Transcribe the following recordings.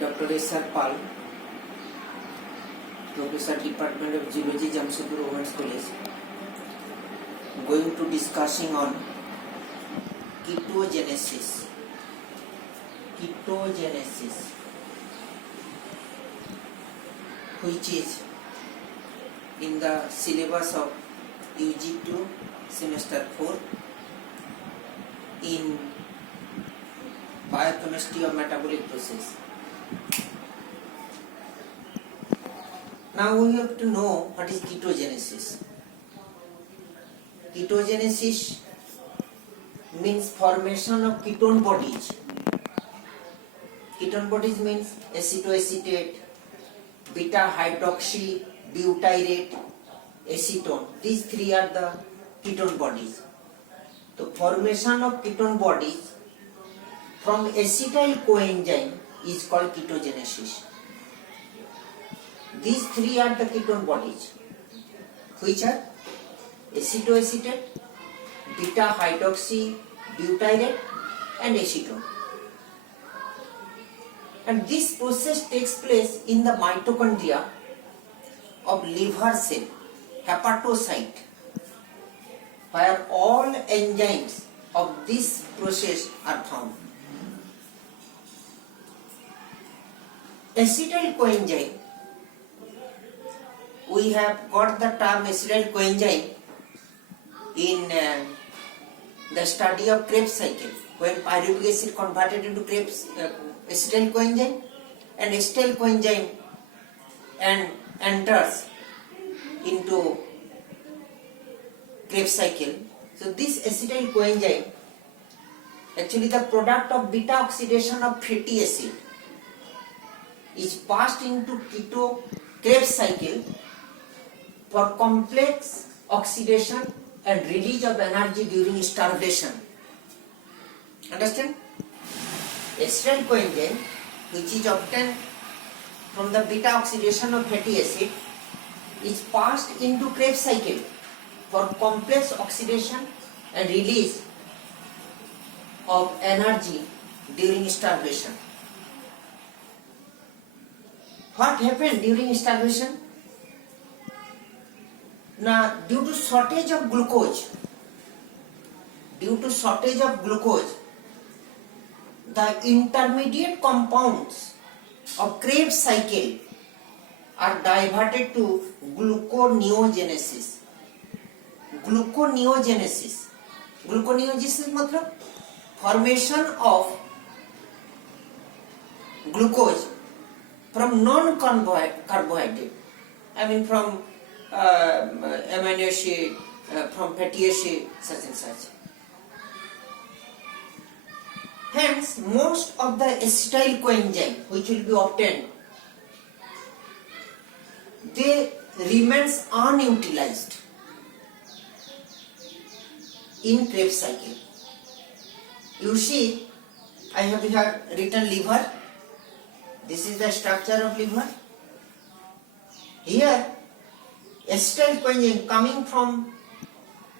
Dr. S.R. Pal, Professor Department of Geology, Jamshedpur Women's College, going to discussing on ketogenesis. Ketogenesis, which is in the syllabus of UG2 semester 4 in biochemistry of metabolic process. Now we have to know what is ketogenesis. Ketogenesis means formation of ketone bodies. Ketone bodies means acetoacetate, beta hydroxy butyrate, acetone. These three are the ketone bodies. The formation of ketone bodies from acetyl coenzyme is called ketogenesis. These three are the ketone bodies, which are acetoacetate, beta hydroxy butyrate and acetone. And this process takes place in the mitochondria of liver cell, hepatocyte, where all enzymes of this process are found. Acetyl coenzyme, we have got the term acetyl coenzyme in the study of Krebs cycle, when pyruvic acid converted into Krebs acetyl coenzyme, and acetyl coenzyme and enters into Krebs cycle. So this acetyl coenzyme, actually the product of beta oxidation of fatty acid, is passed into keto Krebs cycle for complex oxidation and release of energy during starvation. Understand? Acetyl coenzyme, which is obtained from the beta oxidation of fatty acid, is passed into Krebs cycle for complex oxidation and release of energy during starvation. What happened during starvation? Now, due to shortage of glucose, the intermediate compounds of Krebs cycle are diverted to gluconeogenesis. Gluconeogenesis मतलब formation of glucose from non-carbohydrate. I mean from amino acid, from fatty acid, such and such. Hence, most of the acetyl coenzyme which will be obtained, they remains unutilized in Krebs cycle. You see, I have here written liver. This is the structure of liver. Here, acetyl coenzyme coming from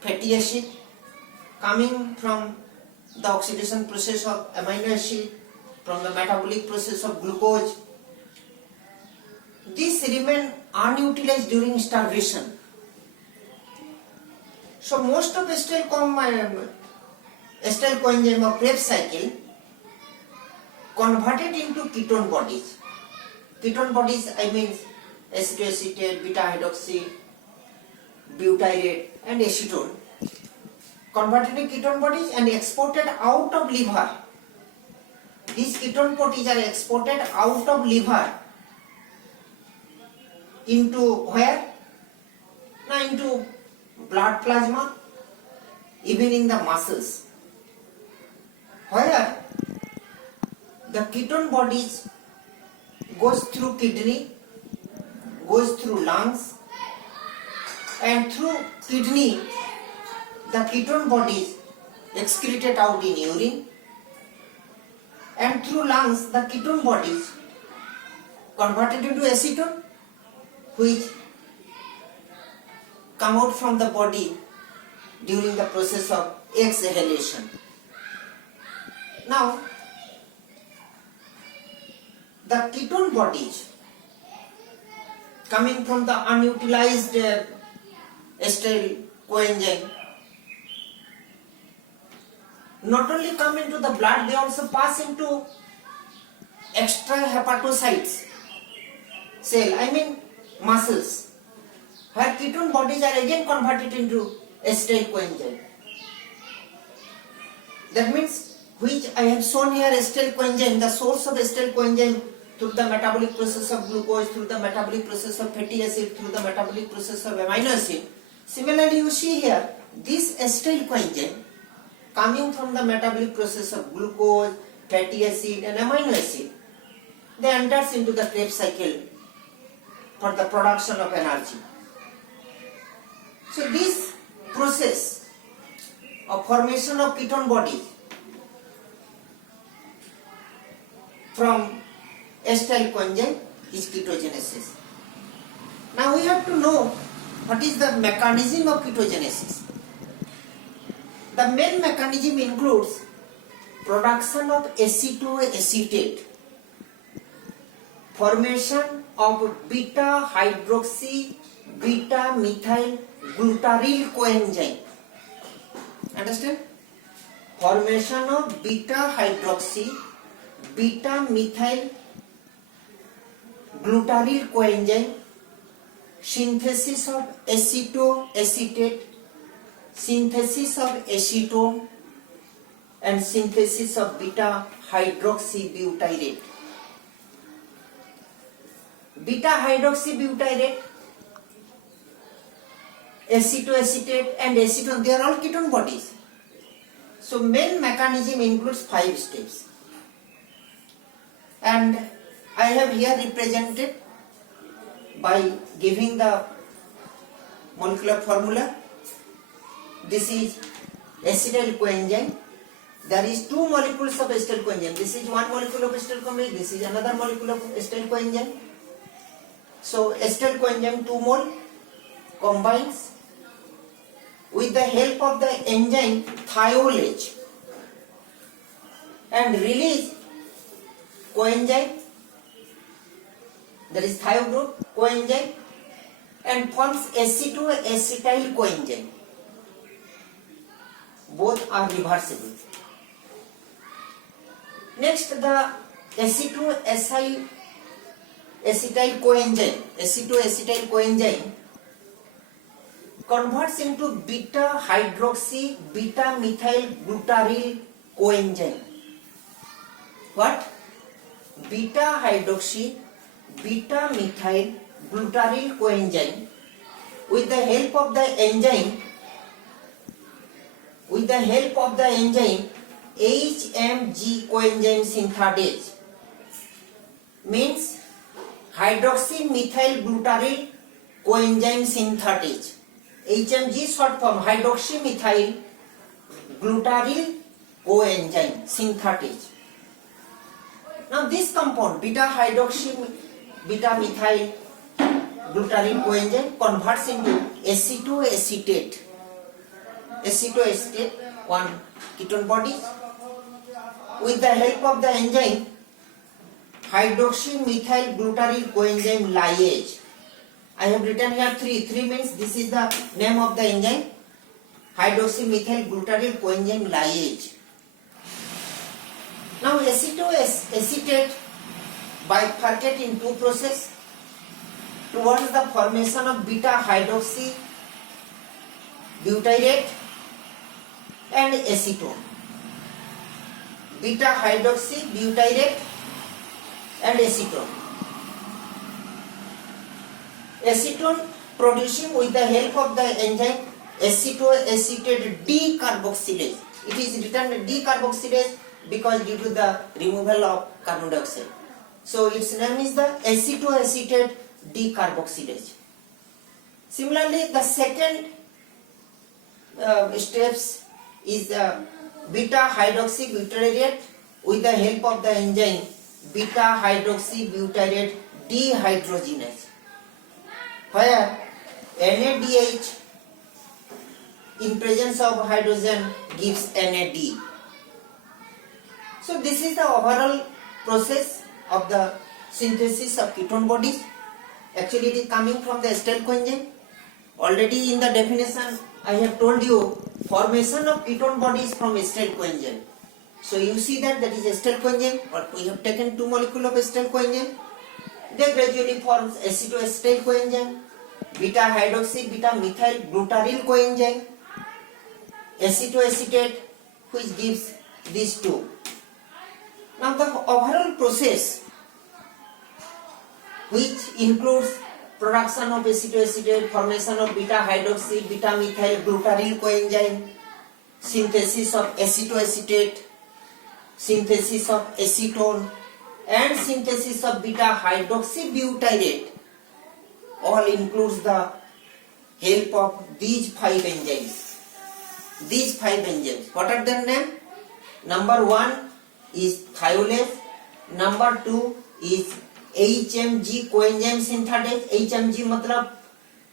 fatty acid, coming from the oxidation process of amino acid, from the metabolic process of glucose, this remain unutilized during starvation. So most of acetyl coenzyme of Krebs cycle converted into ketone bodies. Ketone bodies, I mean acetoacetate, beta hydroxy butyrate and acetone, converted into ketone bodies and exported out of liver. These ketone bodies are exported out of liver into where? Now into blood plasma, even in the muscles, where the ketone bodies goes through kidney, goes through lungs, and through kidney the ketone bodies excreted out in urine, and through lungs the ketone bodies converted into acetone, which come out from the body during the process of exhalation. Now, the ketone bodies coming from the unutilized acetyl coenzyme not only come into the blood, they also pass into extra hepatocytes cell, I mean muscles, where ketone bodies are again converted into acetyl coenzyme. That means, which I have shown here, acetyl coenzyme, the source of acetyl coenzyme through the metabolic process of glucose, through the metabolic process of fatty acid, through the metabolic process of amino acid. Similarly, you see here, this acetyl coenzyme coming from the metabolic process of glucose, fatty acid and amino acid, they enters into the Krebs cycle for the production of energy. So this process of formation of ketone bodies from acetyl coenzyme is ketogenesis. Now we have to know what is the mechanism of ketogenesis. The main mechanism includes production of acetoacetate, formation of beta hydroxy beta methyl glutaryl coenzyme. Understand? Formation of beta hydroxy beta methyl glutaryl coenzyme, synthesis of acetoacetate, synthesis of acetone and synthesis of beta hydroxybutyrate. Beta hydroxybutyrate, acetoacetate and acetone, they are all ketone bodies. So main mechanism includes 5 steps. And I have here represented by giving the molecular formula. This is acetyl coenzyme. There is 2 molecules of acetyl coenzyme. This is one molecule of acetyl coenzyme. This is another molecule of acetyl coenzyme. So acetyl coenzyme 2 mole combines with the help of the enzyme thiolase and release coenzyme, that is thio group coenzyme, and forms acetoacetyl coenzyme. Both are reversible. Next, the acetoacetyl coenzyme converts into beta hydroxy beta methyl glutaryl coenzyme. What? Beta hydroxy beta methyl glutaryl coenzyme with the help of the enzyme HMG coenzyme synthetase, means hydroxy methyl glutaryl coenzyme synthetase. HMG short form hydroxy methyl glutaryl coenzyme synthetase. Now this compound beta hydroxy beta methyl glutaryl coenzyme converts into acetoacetate, one ketone body, with the help of the enzyme hydroxy methyl glutaryl coenzyme lyase. I have written here 3. 3 means this is the name of the enzyme, hydroxy methyl glutaryl coenzyme lyase. Now acetoacetate bifurcate in 2 processes towards the formation of beta hydroxy butyrate and acetone. Beta hydroxy butyrate and acetone. Acetone producing with the help of the enzyme acetoacetate decarboxylase. It is written decarboxylase because due to the removal of carbon dioxide. So its name is the acetoacetate decarboxylase. Similarly, the second steps is the beta hydroxy butyrate with the help of the enzyme beta hydroxy butyrate dehydrogenase, where NADH in presence of hydrogen gives NAD. So this is the overall process of the synthesis of ketone bodies. Actually, it is coming from the acetyl coenzyme. Already in the definition, I have told you formation of ketone bodies from acetyl coenzyme. So you see that is acetyl coenzyme, or we have taken 2 molecules of acetyl coenzyme. They gradually forms acetoacetyl coenzyme, beta hydroxy beta methyl glutaryl coenzyme, acetoacetate, which gives these two. Now the overall process, which includes production of acetoacetate, formation of beta hydroxy beta methyl glutaryl coenzyme, synthesis of acetoacetate, synthesis of acetone, and synthesis of beta hydroxybutyrate, all includes the help of these 5 enzymes. These 5 enzymes, what are their name? Number 1 is thiolase, number 2 is HMG coenzyme synthetase. HMG मतलब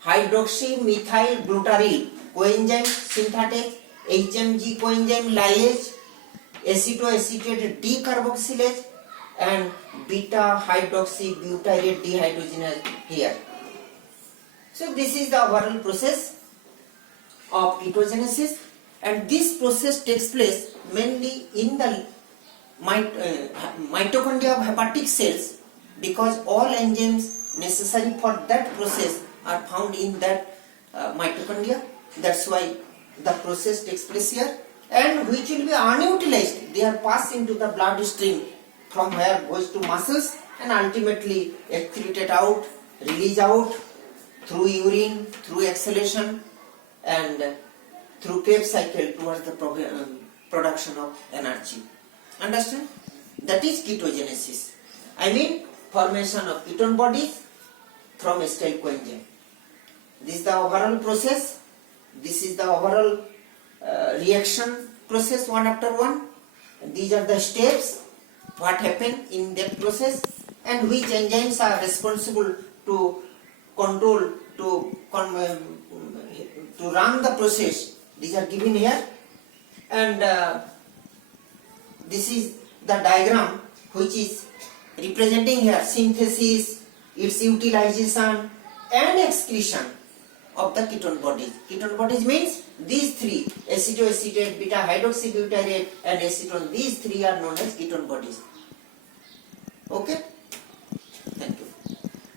hydroxy methyl glutaryl coenzyme synthetase, HMG coenzyme lyase, acetoacetate decarboxylase, and beta hydroxybutyrate dehydrogenase here. So this is the overall process of ketogenesis, and this process takes place mainly in the mitochondria of hepatic cells, because all enzymes necessary for that process are found in that mitochondria. That's why the process takes place here, and which will be unutilized. They are passed into the bloodstream, from where goes to muscles, and ultimately excreted out, released out through urine, through exhalation, and through Krebs cycle towards the production of energy. Understand? That is ketogenesis. I mean formation of ketone bodies from acetyl coenzyme. This is the overall process. This is the overall reaction process, one after one. These are the steps, what happened in that process, and which enzymes are responsible to control, to run the process. These are given here, and this is the diagram which is representing here synthesis, its utilization, and excretion of the ketone bodies. Ketone bodies means these 3, acetoacetate, beta hydroxybutyrate, and acetone. These 3 are known as ketone bodies. Okay.